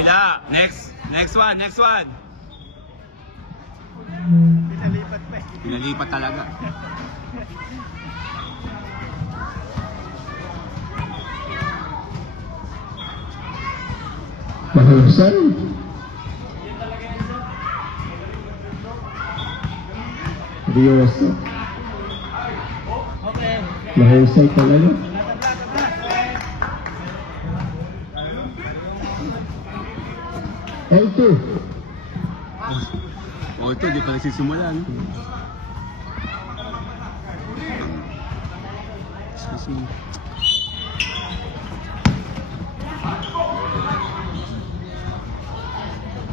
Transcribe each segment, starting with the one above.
Kabila. Next one. Pinalipat pa eh. Pinalipat talaga. Mahusay. Seryoso. Okay. Mahusay talaga. L2. O ito, di pa nagsisimula. No? Excuse me.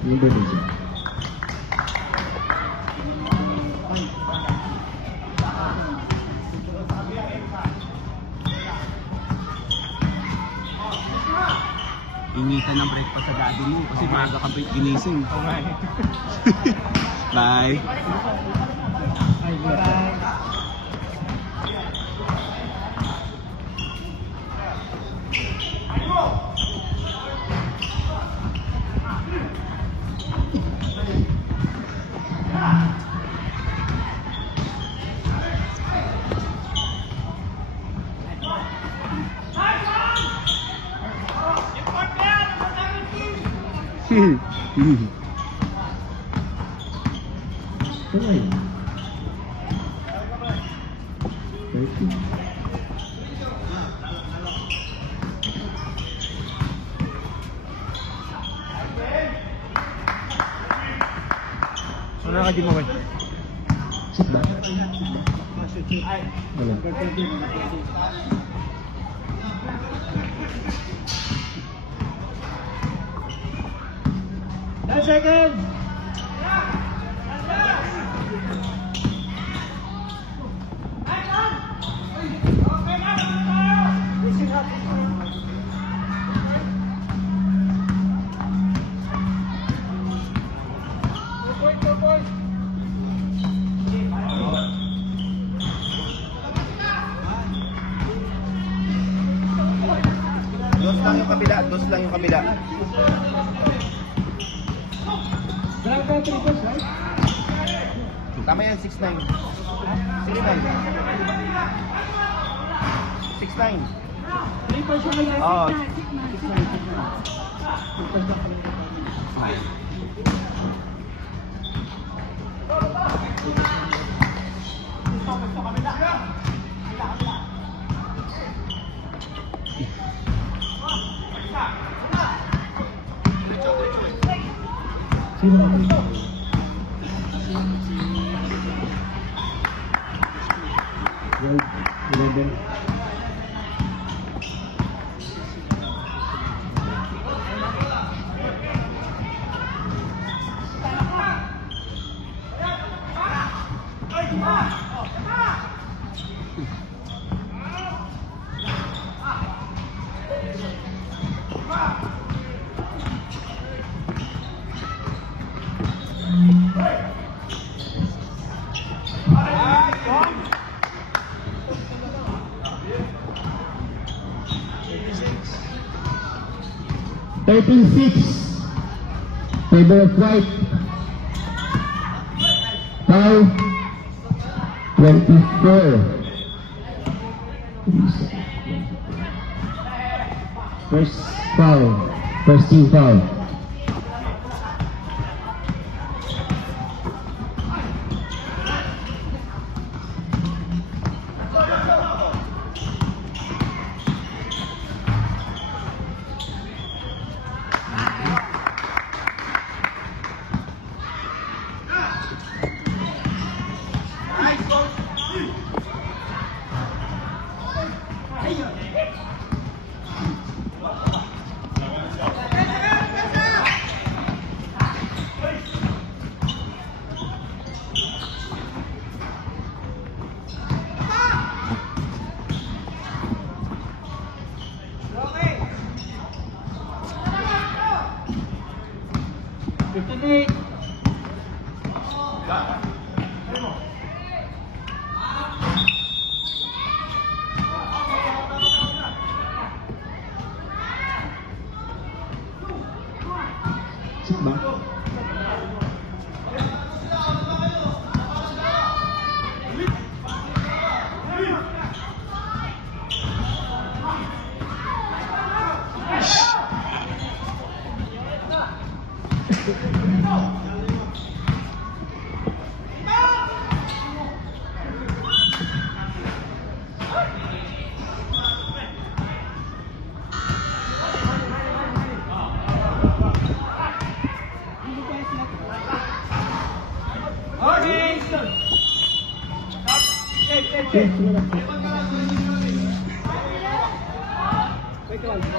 Indonesia. Ingitan ng breakfast sa daddy mo kasi maaga kang ginising. Bye. Kamay. 30. Ano ka di mo ba? Sit ba? Wala. One second! Dos lang yung kabila. Tama yan, 6'9". 6'9". 6'9". Oo. 6'9". Sino ba ito? Gold 11. $13-6. Favor of white. Foul. 24. First foul. First team foul.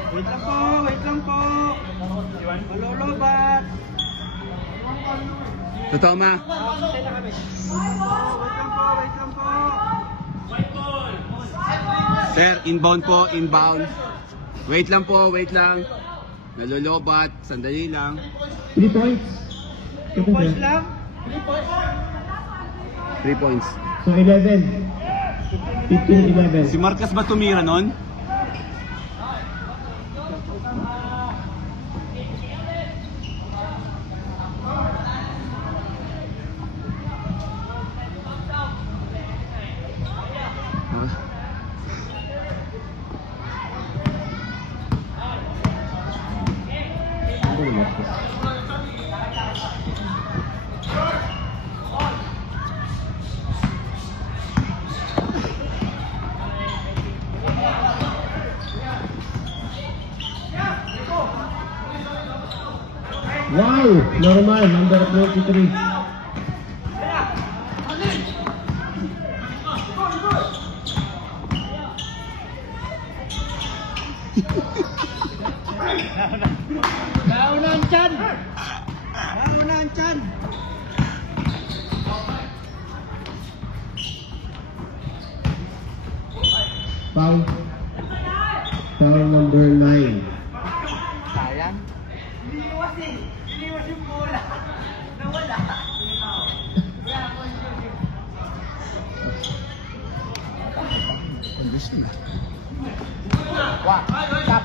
Wait lang po. Malolobat. Totoo ma. Wait lang po. Sir, inbound po, inbound. Wait lang po, wait lang. Nalolobat, sandali lang. 3 points. Boys lang. 3 points. So 11. 15-11. Si Marcas ba tumira nun? Wow! Normal, number 23. Nauna ang tiyan. Nauna ang tiyan. Foul. Foul number 9. Sayang. Iniwas yung bola. Nawala. Wah, tap.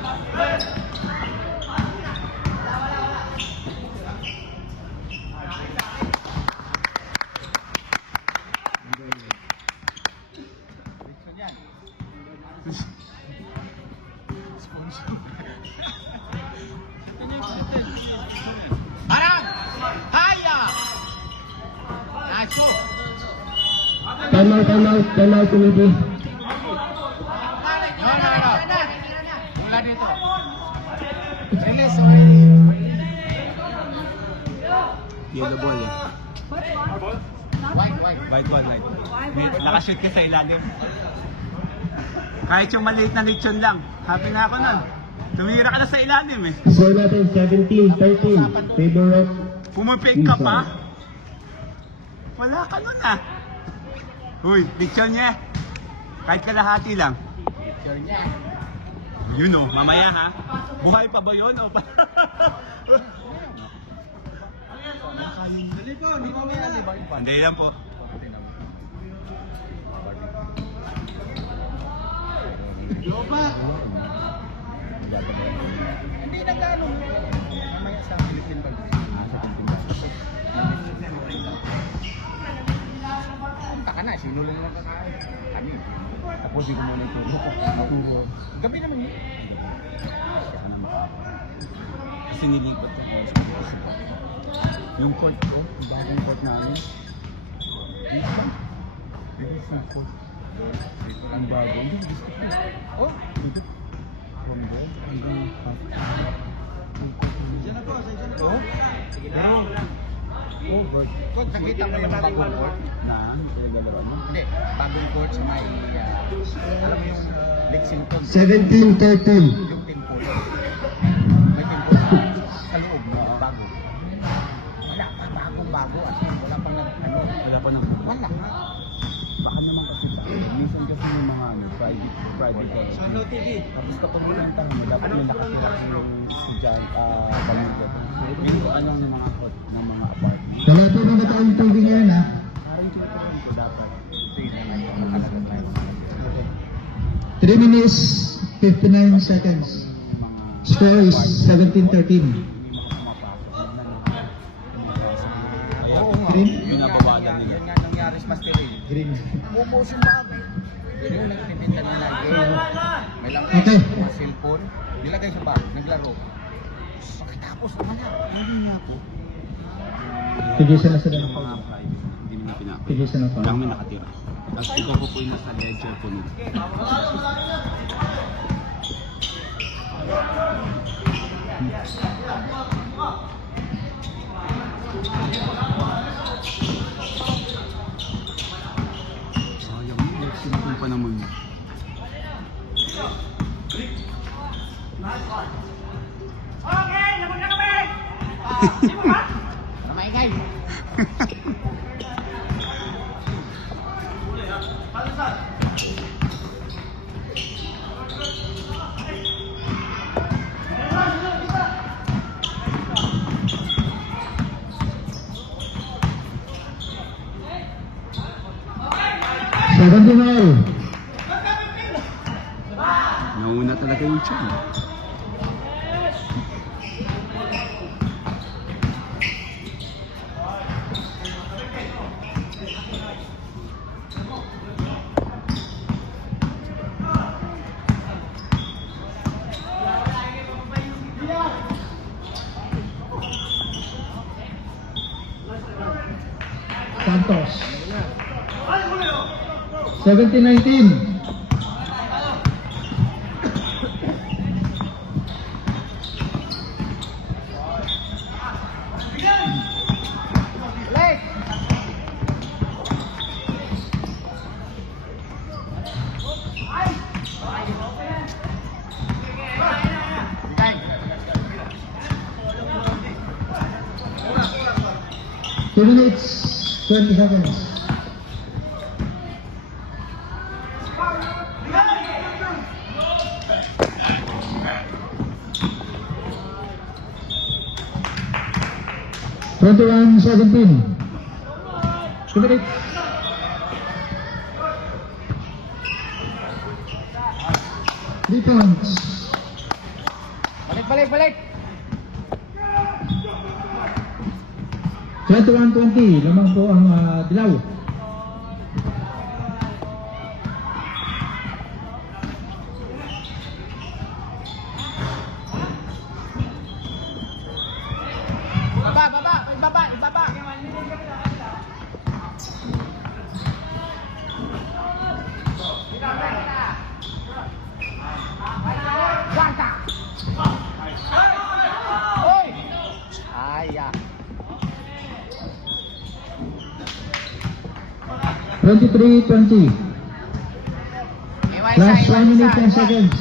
Time out, committee. Mula dito. Release already. Yellow ball eh. White. White one, light. Nakashoot ka sa ilalim. Kahit yung maliit na lechon lang. Happy na ako nun. Tumira ka na sa ilalim eh. Score natin 17-13. Favor of Pumipik ka pa? Wala ka nun ah. Uy, lechon niya. Kahit kalahati lang. Picture niya. Yun oh, mamaya ha. Buhay pa ba yun o? Dali po, hindi mamaya. Hindi lang po. Lobat. Hindi na gano'n. Mamaya sa Philippine Bag. Punta ka na, sino lang naman kakain? Kami. Tapos di ko muna ito. Gabi naman yun. Kasi nilipat ako. Yung court ko, bagong court namin. Dito sa court. Dito ang bago. Oh, From there, hanggang Diyan na po, diyan na po. oh. over. Kung nakita mo yung bagong court, Na, pinaglalaro mo. hindi, bagong court sa may, alam mo yung Lexington, 17-13. yung temple. May temple sa loob, bago. Wala pa, bago at wala pang ano. Wala pa nang Wala. Baka naman kasi ba? Minsan kasi yung mga private Ano TV? Tapos kapag pinuntahan mo, dapat may nakatira yung estudyante, pamilya. Yung ano ng mga court, ng mga apartment. Wala po na tayong tubig ngayon ha. Parang tuturuan ko dapat. Makalagat tayo. 3 minutes, 59 seconds. Yung mga Score is 17-13. hindi makapumapasok. Oo nga. Green? Yun ang babala nila. Yun nga nangyari sa Mastelay. Green. Bubos yung bago. Yung nagpipinta nila. May lang Okay. mga cellphone. Nilagay sa bag. Naglaro. Pagkatapos naman na. Ano niya po? Tigisan na sila ng Yung foul. mga private, hindi mo na pinapasok. Tigisan ng foul. Lang may nakatira. Tapos ikaw po po yung nasa ledger po nito. Sayang yun. Second foul. Nauna talaga yung Chan. Santos. 17-19. Balik! Two minutes, 20 seconds. Twenty-one, 17. 2 minutes. Three points. Balik! 21-20. Lamang po ang dilaw. Ibaba! Bangka! Hoy! Aya. 23-20. Last 1 minute 10 seconds.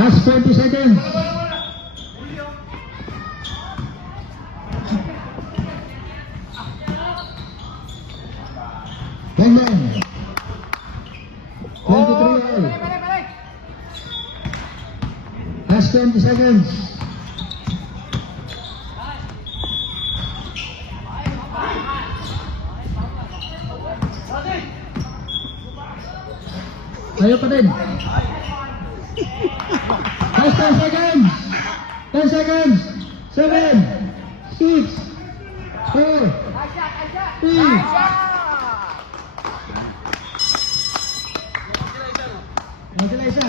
Last 20 seconds. Hangman. 23 all. Balik! Last 20 seconds. Ayaw pa din. Last 10 seconds. 10 seconds. 7, 6, 4, 3, Sila isa.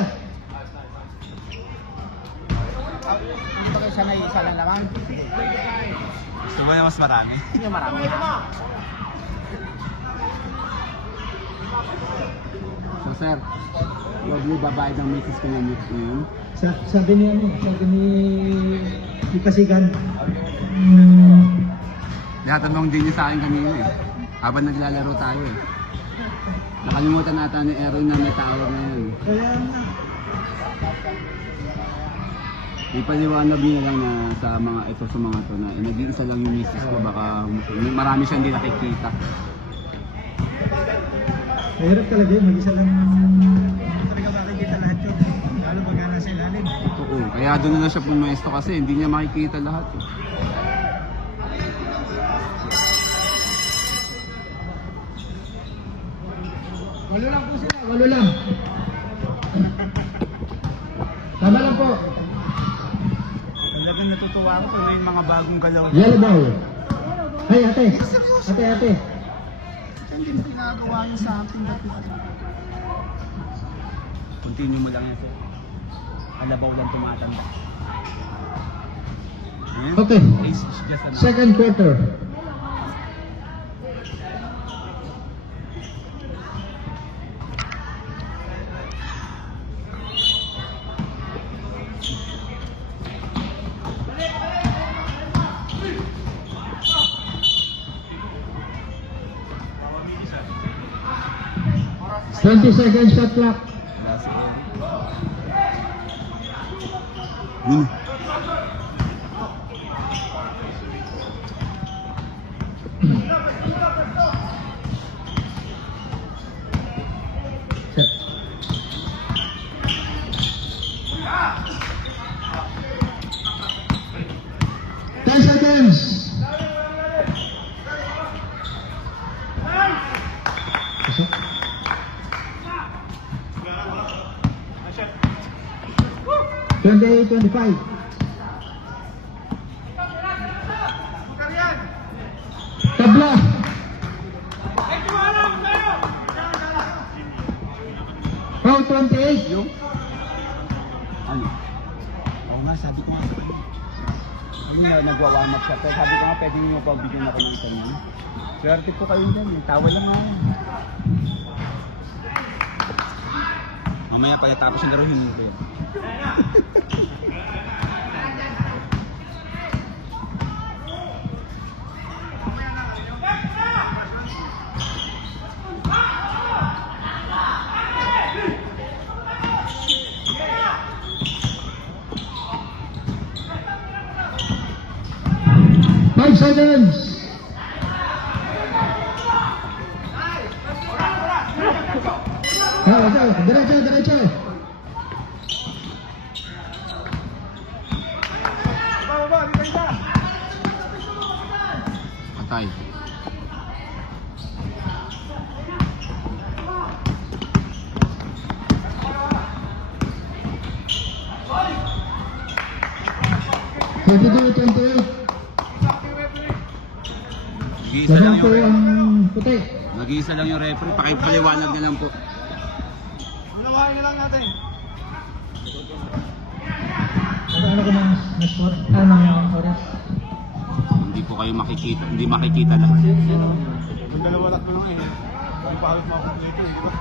Hindi ba kayo sanay isa lang naman? Gusto mo na mas marami? Hindi marami ha? So sir, huwag mo babayad ng misis ko ng mix ngayon. Sabi ni Kasigan. Natanong din niya sa akin kanina eh. Habang naglalaro tayo eh. Nakalimutan nata ni Aaron na may tower na yun. Kaya na. Ipaliwanag niya lang na sa mga ito sa mga to na nag-iisa lang yung misis ko, baka marami siyang hindi nakikita. Mahirap talaga yun. Mag-isa lang. Hindi talaga makikita lahat yun. Lalo pag nasa ilalim. Oo. Kaya doon na siya pumuesto kasi hindi niya makikita lahat eh. Walo lang po sila. Walo lang. Tama lang po. Talagang natutuwa ako kung may mga bagong galaw. Yellow ball. Hey, ate. Ate. Hindi mo ginagawa niyo sa akin dati. Continue mo lang yan sir. Alabaw lang tumatanda. Okay. Ace is just enough. Second quarter. 20 seconds shot clock. Yun. Set. Ten seconds. Isa. 28-25. Tabla. Round 28. Yung? Ano? Oo nga, sabi ko nga sa kanya. Ano nga, nagwa-warm up siya. Pero sabi ko nga, pwede niyo pa bigyan ako ng kanya. Swerte po kayo dyan. Tawa lang nga. Mamaya kaya tapos yung laro, hindi ko yun. Five seconds. Diretso, diretso. Patay. Nag-iisa lang Ganun po yung ang puti. Nag-iisa lang yung referee. Pakipaliwanag na lang po. Unawain na lang natin. Ano ko ng score? Ng oras? Hindi po kayo makikita. Hindi makikita lahat. Yung dalawa lang ko lang eh. Hindi pa halos makakumpleto, di ba?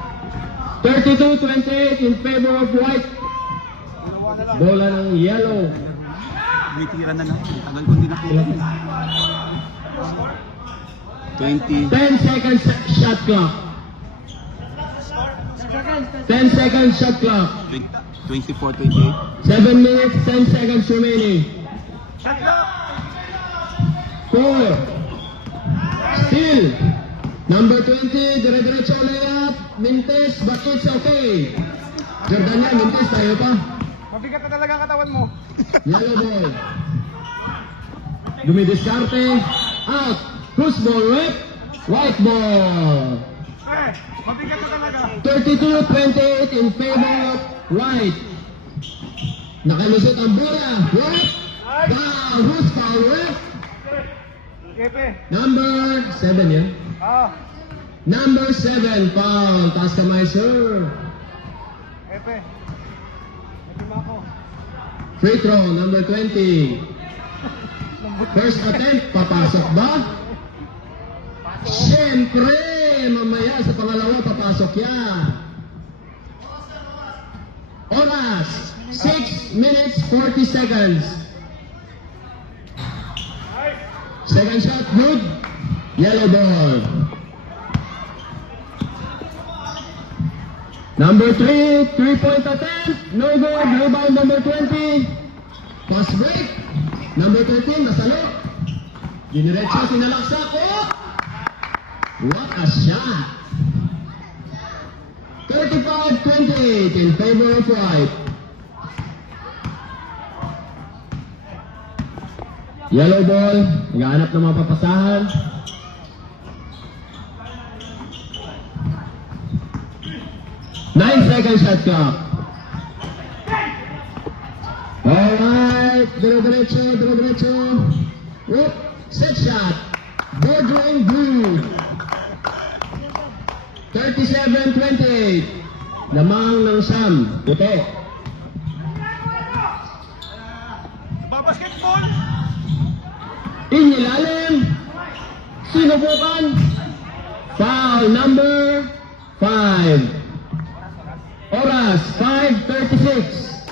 32-28 in favor of white. Dalawa na lang. Bola ng yellow. May tira na lang. Tagal ko hindi nakita. 20. 10 seconds shot clock. 10 seconds shot clock. 24, 28. 7 minutes, 10 seconds remaining. 4. Still. Number 20, dire-diretso layup. Mintes, but it's okay. Jordan yan, Mintes, tayo pa. Mabigat na talaga ang katawan mo. Yellow ball. Dumidiskarte. Out. Whose ball, right? White ball. Eh, mabigat na talaga. 32-28 in favor of white. Nakalusot ang bola. Right? Wow, who's foul, right? Kepe. Number 7 yan. Ah, Number 7, foul. Taas kamay, sir. Kepe. Kepe mo ako. Free throw, number 20. First attempt, papasok ba? Siyempre, mamaya sa pangalawa, papasok yan. Oras, 6 minutes, 40 seconds. Second shot, good. Yellow ball. Number 3, 3-point attempt. No good. Rebound number 20. Pass break. Number 13, nasalo. Diniretso, sinalaksak. Oh! What a shot. 35-28 in favor of white. Yellow ball. Naghahanap ng mga papasahan. Nine seconds shot clock. Alright. Dire-diretso, dire-diretso. Whoop. Set shot. Bordering good. 37-28. Lamang ng Sam. Puti. Babasketball! Inilalim. Sinubukan. Foul number 5. Oras 5:36.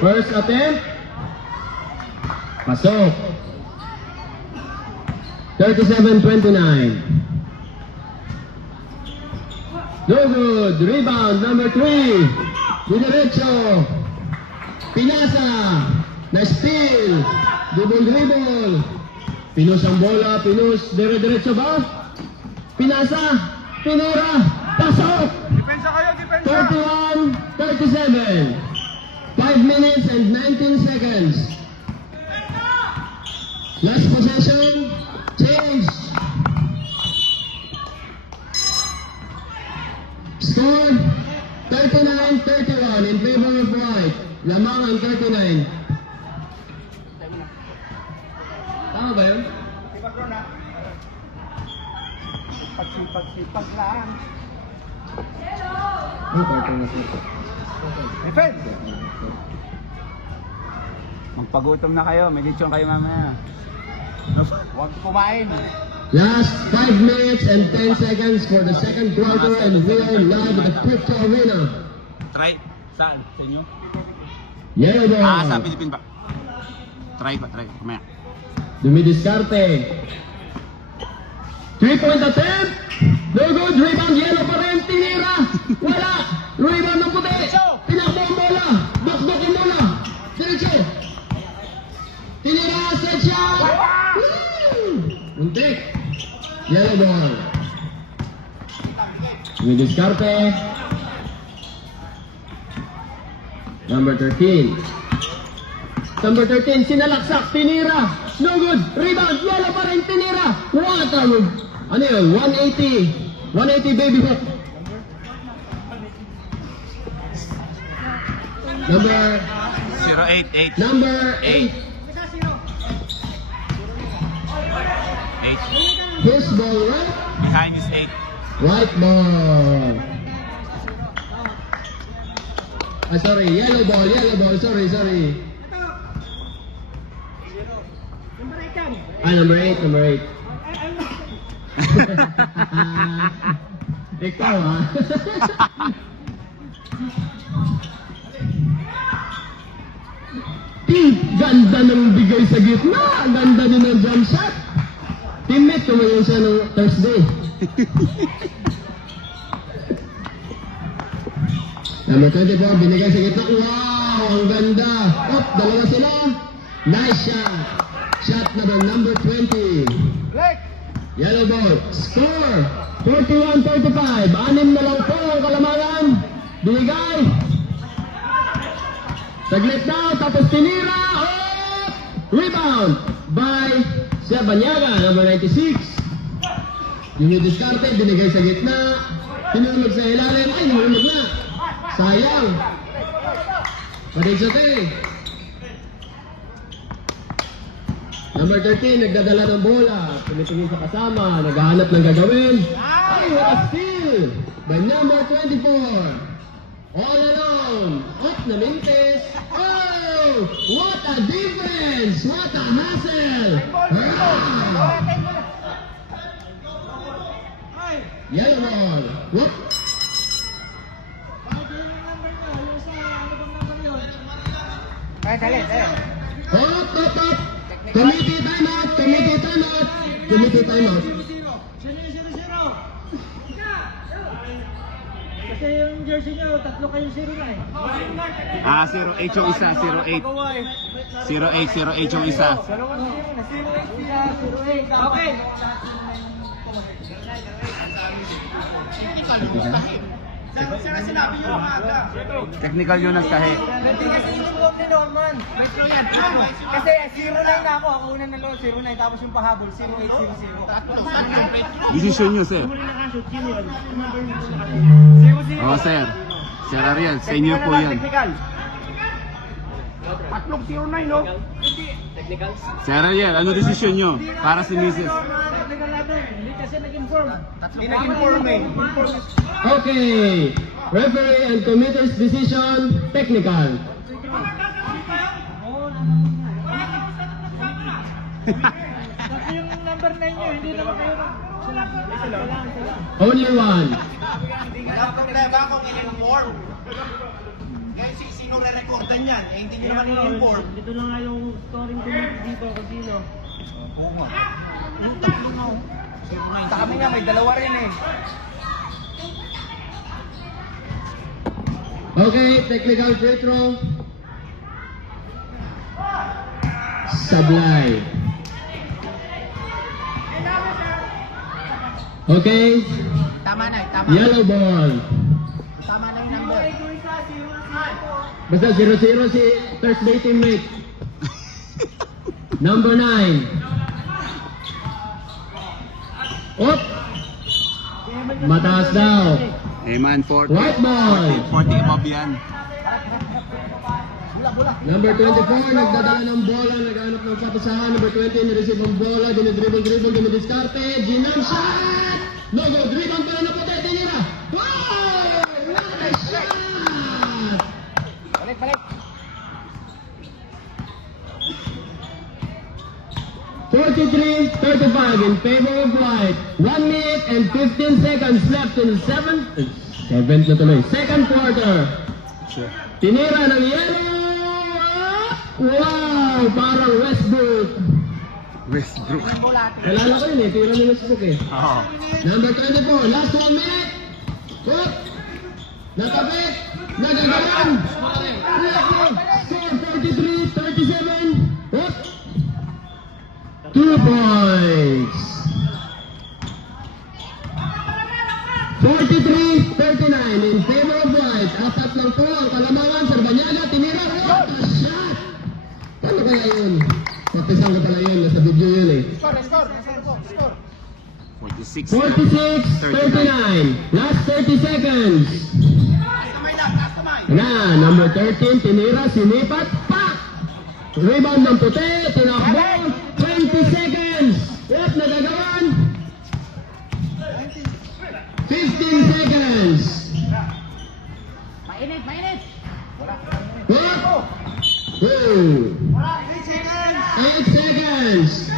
First attempt. Pasok. 37-29. No good. Rebound number 3. Diretso. Pinasa. Na-steal. Dribble. Pinus ang bola. Pinus. Diretso ba? Pinasa. Pinura. Pasok. Depensa kayo, depensa! 31-37. 5 minutes and 19 seconds. Last possession. Change. Score 39-31 in favor of White. Lamang ang 39. Tama ba yun? Pagsipag lang. Defense! Magpagutom na kayo, may lechon kayo mamaya. Huwag kumain. Last 5 minutes and 10 seconds for the second quarter and we are live at the Crypto Arena. Try. Saan? Sa inyo? Yellow ball. Sa Philippine ba? Try. Kumaya. Dumidiskarte. 3-point attempt. No good. Rebound. Yellow pa rin. Tinira. Wala. Rebound ng puti. Tinakbo ang bola. Bakbak yung bola. Diretso. Tinira. Set shot. Woo! Muntik. Yellow ball. Dumidiskarte. Number 13. Number 13, sinalaksak, tinira. No good. Rebound, yellow pa rin, tinira. What a move. Ano yun? 180. 180 baby hook. Number 088. Number 8. 8. Push ball right. Behind is 8. Right ball. Ah, sorry. Yellow ball. Sorry. Number 8. Ikaw, ha? Ganda ng bigay sa gitna. Ganda din ng jump shot. Teammate ko ngayon siya ng Thursday. Number 24, binigay sa gitna. Wow, ang ganda. Up, dalawa sila. Nice shot. Shot number 20. Yellow ball. Score. 41-35. 6 na lang po ang kalamangan. Binigay. Saglit daw, tapos tinira. Up! Rebound by Banyaga, number 96. Yung diskarte, binigay sa gitna. Tinulog sa ilalim. Ay, nahulog na. Sayang. Padigsate. Number 13, nagdadala ng bola. Tumitingin sa kasama. Naghahanap ng gagawin. Ay, what a steal by number 24. All alone. Up na mintes. Oh, what a defense. What a hustle. Ah! Yellow ball. Whoop. Dali. Up. Committee timeout. Committee timeout. Kasi yung jersey nyo, tatlo kayong 0 na eh. 08 yung isa, 08. 08 yung isa. 08. Okay. Sinabi nyo ng aga. Technical yun ang kahe. Hindi kasi yung loob ni Norman. May throw yan. Kasi 0-9 na ako. Ako unang nalo, 0-9. Tapos yung pahabol, 0-8, 0-0. Decision nyo, sir. Oo, sir. Sir Ariel, sa inyo po yan. Tatlong 0-9, no? Sir Ariel, ano decision nyo para si Mrs.? Hindi kasi nag-inform. Hindi nag-inform eh. Okay. Referee and committee's decision, technical. Kasi yung number 9 nyo, hindi naman kayo Only one. Walang problema kung i-inform. Kaya sinong re-recordan yan? Eh, hindi nyo naman i-inform. Dito lang nga yung scoring committee dito kung sino. Oo nga. Yung tatlo na oh. Sa kami nga, may dalawa rin eh. Okay, technical free throw. Sablay. Okay, Tama na, tama. yellow ball. Tama na yung number. Basta 0-0 si Thursday teammate. Number 9. Op! Mataas daw. Eh man, 40. White ball. 40 above yan. Number 24, nagdadala ng bola, naghanap ng papasahan. Number 20, nireceive ang bola, dinidribble, dinidiscarte. Ginam shot! No go, dribble pala na puti, tinira. Wow! What a shot! Balik, balik. 43-35 in favor of White. 1 minute and 15 seconds left in the seventh na tuloy. Second quarter. Tinira ng yellow. Wow! Parang Westbrook. Westbrook. Kalala ko yun eh. Tira nila sa eh. Oo. Number 24. Last 1 minute. Hook. Nakabit. Nagagawan. Score 43-37. Hook. 2 points. 43-39 in favor of White. Apat lang po ang Kalamangan. Sarbanyaga, tinira. What a shot! Paano kaya yun? Papisang ko pala yun. Nasa video yun eh. Score, score. Score. 46. 46-39. Last 30 seconds. Na, number 13, tinira, sinipat, pak! Rebound ng puti, tinakbo, 20 seconds. What, nagagawan? 15 seconds. Mainit, mainit. What? Whoa. 8 seconds.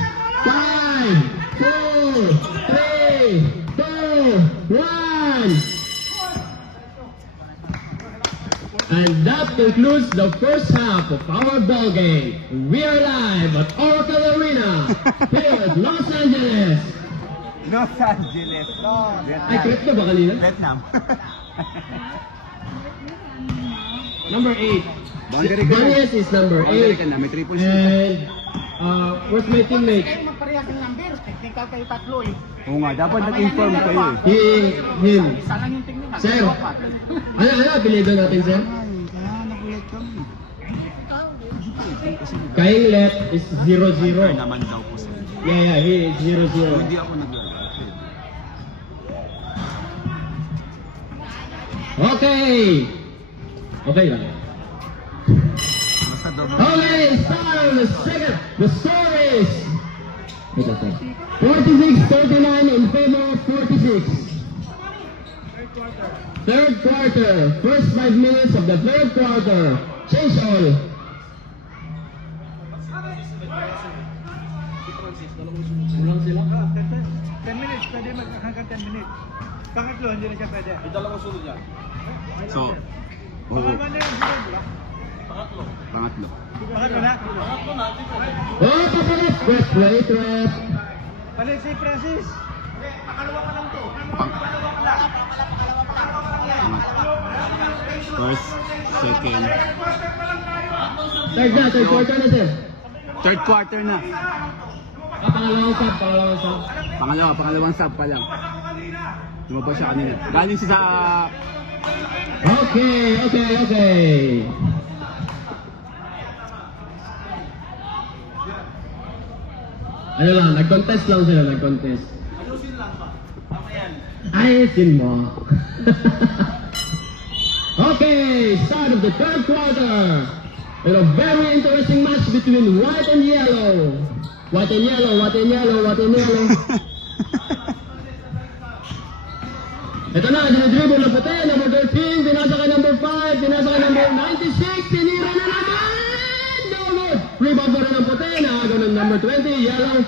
5, 4, 3, 2, 1. And that concludes the first half of our ball game. We are live at Oracle Arena, here at Los Angeles. Los Angeles. Ay, correct na ba kanina? Vietnam. Number 8. Boundary ka na. Banyes is number Boundary 8. ka na. May triple shoot. And, what's my teammate? Kayo magparehas ng number. Technical kayo tatlo eh. Oo nga, dapat nag-inform kayo eh. Him. Isa lang yung tingin. Sir. Ano, apelido natin, sir? Kaya nagulat kami. Kaing Let is 0-0. Naman daw po sila. Yeah, he is 0-0. Hindi ako nag-alala. Okay. Okay lang. Basta double. Okay, start on the second. The score is 46-39 in favor of 46. Third quarter. First 5 minutes of the third quarter. Change all. Kulang sila? 10 minutes, pwede hanggang 10 minutes. Pangatlo, hindi na siya pwede. May dalawang sunod yan. So, oo. Pangatlo na yung sunod, di ba? Pangatlo. Pangatlo na? Pangatlo na. Oh, papalit. Ref, wait, ref. Palit si Francis. First, second. Third quarter na, sir. Third quarter na. Pangalawang sub. Pangalawang sub pa lang. Lumabas siya kanina. Galing siya sa... Okay. Ano lang, nag-contest lang sila, nag-contest. Ayusin mo. Okay, start of the third quarter. And a very interesting match between white and yellow. White and yellow. Ito na, dinidribble na puti, number 13, pinasa kay number 5, pinasa kay number 96, tinira na naman! No good! Rebound pa rin ang puti, nakagaw ng number 20, yellow,